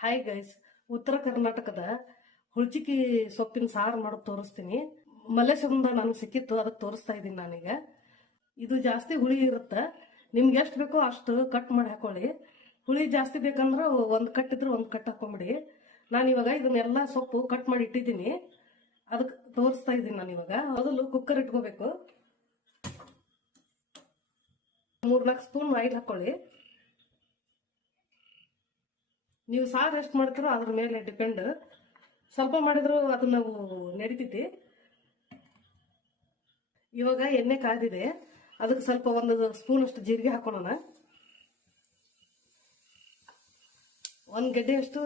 Hi guys, ಉತ್ತರ ಕರ್ನಾಟಕದ ಹುಳ್ಚಿಕ್ಕಿ ಸೊಪ್ಪಿನ ಸಾರು ಮಾಡೋದು ತೋರಿಸ್ತೀನಿ. ಮಲ್ಲೇಶ್ವರದಿಂದ ನನಗೆ ಸಿಕ್ಕಿತ್ತು, ಅದಕ್ಕೆ ತೋರಿಸ್ತಾ ಇದ್ದೀನಿ ನಾನೀಗ. ಇದು ಜಾಸ್ತಿ ಹುಳಿ ಇರುತ್ತೆ. ನಿಮ್ಗೆ ಎಷ್ಟು ಬೇಕೋ ಅಷ್ಟು ಕಟ್ ಮಾಡಿ ಹಾಕೊಳ್ಳಿ. ಹುಳಿ ಜಾಸ್ತಿ ಬೇಕಂದ್ರೆ ಒಂದು ಕಟ್ ಇದ್ರೆ ಒಂದು ಕಟ್ ಹಾಕೊಂಬಿಡಿ. ನಾನು ಇವಾಗ ಇದನ್ನೆಲ್ಲ ಸೊಪ್ಪು ಕಟ್ ಮಾಡಿ ಇಟ್ಟಿದ್ದೀನಿ, ಅದಕ್ಕೆ ತೋರಿಸ್ತಾ ಇದ್ದೀನಿ. ನಾನು ಇವಾಗ ಮೊದಲು ಕುಕ್ಕರ್ ಇಟ್ಕೋಬೇಕು. 3-4 ಸ್ಪೂನ್ ಆಯಿಲ್ ಹಾಕೊಳ್ಳಿ. ನೀವು ಸಾರು ಎಷ್ಟು ಮಾಡ್ತೀರೋ ಅದ್ರ ಮೇಲೆ ಡಿಪೆಂಡ್. ಸ್ವಲ್ಪ ಮಾಡಿದ್ರು ಅದು ನಾವು ನಡಿತೈತಿ. ಇವಾಗ ಎಣ್ಣೆ ಕಾದಿದೆ, ಅದಕ್ಕೆ ಸ್ವಲ್ಪ 1 ಸ್ಪೂನ್ ಅಷ್ಟು ಜೀರಿಗೆ ಹಾಕೊಳ್ಳೋಣ. 1 ಗೆಡ್ಡೆಯಷ್ಟು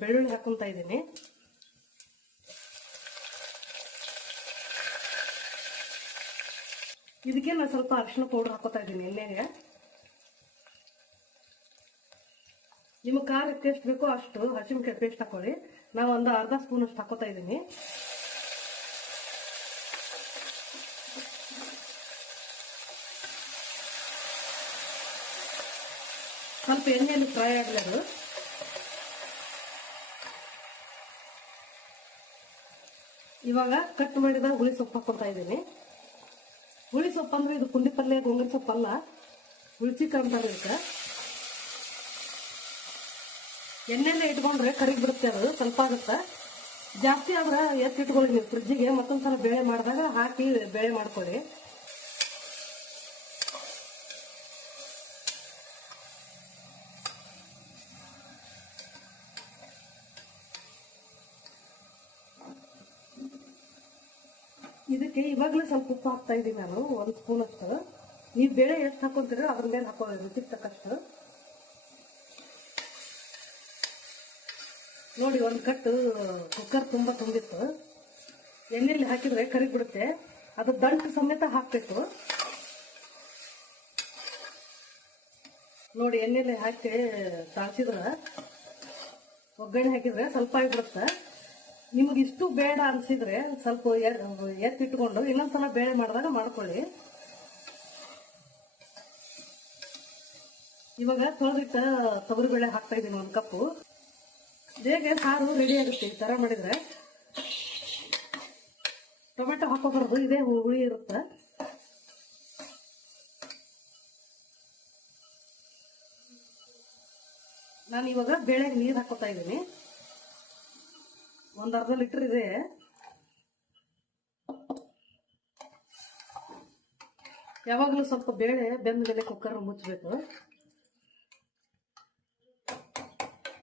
ಬೆಳ್ಳುಳ್ಳಿ ಹಾಕೊಂತ ಇದ್ದೀನಿ. ಇದಕ್ಕೆ ನಾನು ಸ್ವಲ್ಪ ಅರಿಶಿನ ಪೌಡರ್ ಹಾಕೋತಾ ಇದ್ದೀನಿ ಎಣ್ಣೆಗೆ. ನಿಮಗೆ ಖಾರಕ್ಕೆ ಎಷ್ಟು ಬೇಕೋ ಅಷ್ಟು ಹಸಿಮೆಣಸಿನಕಾಯಿ ಪೇಸ್ಟ್ ಹಾಕೊಳ್ಳಿ. ನಾವು ಒಂದು ಅರ್ಧ ಸ್ಪೂನ್ ಅಷ್ಟು ಹಾಕೋತಾ ಇದ್ದೀನಿ. ಸ್ವಲ್ಪ ಎಣ್ಣೆಯಲ್ಲಿ ಫ್ರೈ ಆಗಲಿ ಅದು. ಇವಾಗ ಕಟ್ ಮಾಡಿದ ಹುಳಿ ಸೊಪ್ಪು ಹಾಕೋತಾ ಇದ್ದೀನಿ. ಹುಳಿ ಸೊಪ್ಪು ಅಂದ್ರೆ ಇದು ಪುಂಡಿ ಪಲ್ಯ, ಗೋಂಗೂರ ಸೊಪ್ಪಲ್ಲ, ಹುಳ್ಚಿಕ್ಕ ಅಂತಾರೆ ಇದಕ್ಕೆ. ಎಣ್ಣೆಲ್ಲೇ ಇಟ್ಕೊಂಡ್ರೆ ಕರಿಗ್ ಬಿಡುತ್ತೆ, ಅದು ಸ್ವಲ್ಪ ಆಗುತ್ತೆ. ಜಾಸ್ತಿ ಆದ್ರೆ ಎತ್ತಿಟ್ಕೊಳ್ಳಿ ನೀವು ಫ್ರಿಜ್ಜಿಗೆ. ಮತ್ತೊಂದ್ಸಲ ಬೇಳೆ ಮಾಡಿದಾಗ ಹಾಕಿ ಬೇಳೆ ಮಾಡ್ಕೊಳ್ಳಿ. ಇದಕ್ಕೆ ಇವಾಗಲೇ ಸ್ವಲ್ಪ ಉಪ್ಪು ಹಾಕ್ತಾ ಇದ್ದೀನಿ ನಾನು, 1 ಸ್ಪೂನ್ ಅಷ್ಟು. ನೀವು ಬೇಳೆ ಎಷ್ಟು ಹಾಕೊಂತೀರೋ ಅದ್ರ ಮೇಲೆ ಹಾಕೊಳ್ಳಿ, ರುಚಿಗೆ ತಕ್ಕಷ್ಟು. ನೋಡಿ, 1 ಕಟ್ ಕುಕ್ಕರ್ ತುಂಬಾ ತುಂಬಿತ್ತು. ಎಣ್ಣೆಯಲ್ಲಿ ಹಾಕಿದ್ರೆ ಕರಿಗ್ ಬಿಡುತ್ತೆ, ಅದು ದಂಟು ಸಮೇತ ಹಾಕ್ಬೇಕು. ನೋಡಿ, ಎಣ್ಣೆಯಲ್ಲಿ ಹಾಕಿ ತಾಳ್ಸಿದ್ರೆ ಒಗ್ಗರಣೆ ಹಾಕಿದ್ರೆ ಸ್ವಲ್ಪ ಆಗಿಬಿಡುತ್ತೆ. ನಿಮ್ಗೆ ಇಷ್ಟು ಬೇಡ ಅನ್ಸಿದ್ರೆ ಸ್ವಲ್ಪ ಎತ್ತಿಟ್ಕೊಂಡು ಇನ್ನೊಂದ್ಸಲ ಬೇಳೆ ಮಾಡಿದಾಗ ಮಾಡ್ಕೊಳ್ಳಿ. ಇವಾಗ ತೊಳೆದಿಟ್ಟ ತೊಗರಿಬೇಳೆ ಹಾಕ್ತಾ ಇದ್ದೀನಿ 1 ಕಪ್ಪು. ಬೇಗ ಸಾರು ರೆಡಿ ಆಗುತ್ತೆ ಈ ತರ ಮಾಡಿದ್ರೆ. ಟೊಮೆಟೊ ಹಾಕೋಬಾರ್ದು, ಇದೇ ಹುಳಿ ಇರುತ್ತೆ. ನಾನು ಇವಾಗ ಬೇಳೆಗೆ ನೀರು ಹಾಕೋತಾ ಇದ್ದೀನಿ. 1 ಅರ್ಧ ಲೀಟರ್ ಇದೆ. ಯಾವಾಗಲೂ ಸ್ವಲ್ಪ ಬೇಳೆ ಬೆಂದ ಮೇಲೆ ಕುಕ್ಕರ್ ಮುಚ್ಚಬೇಕು.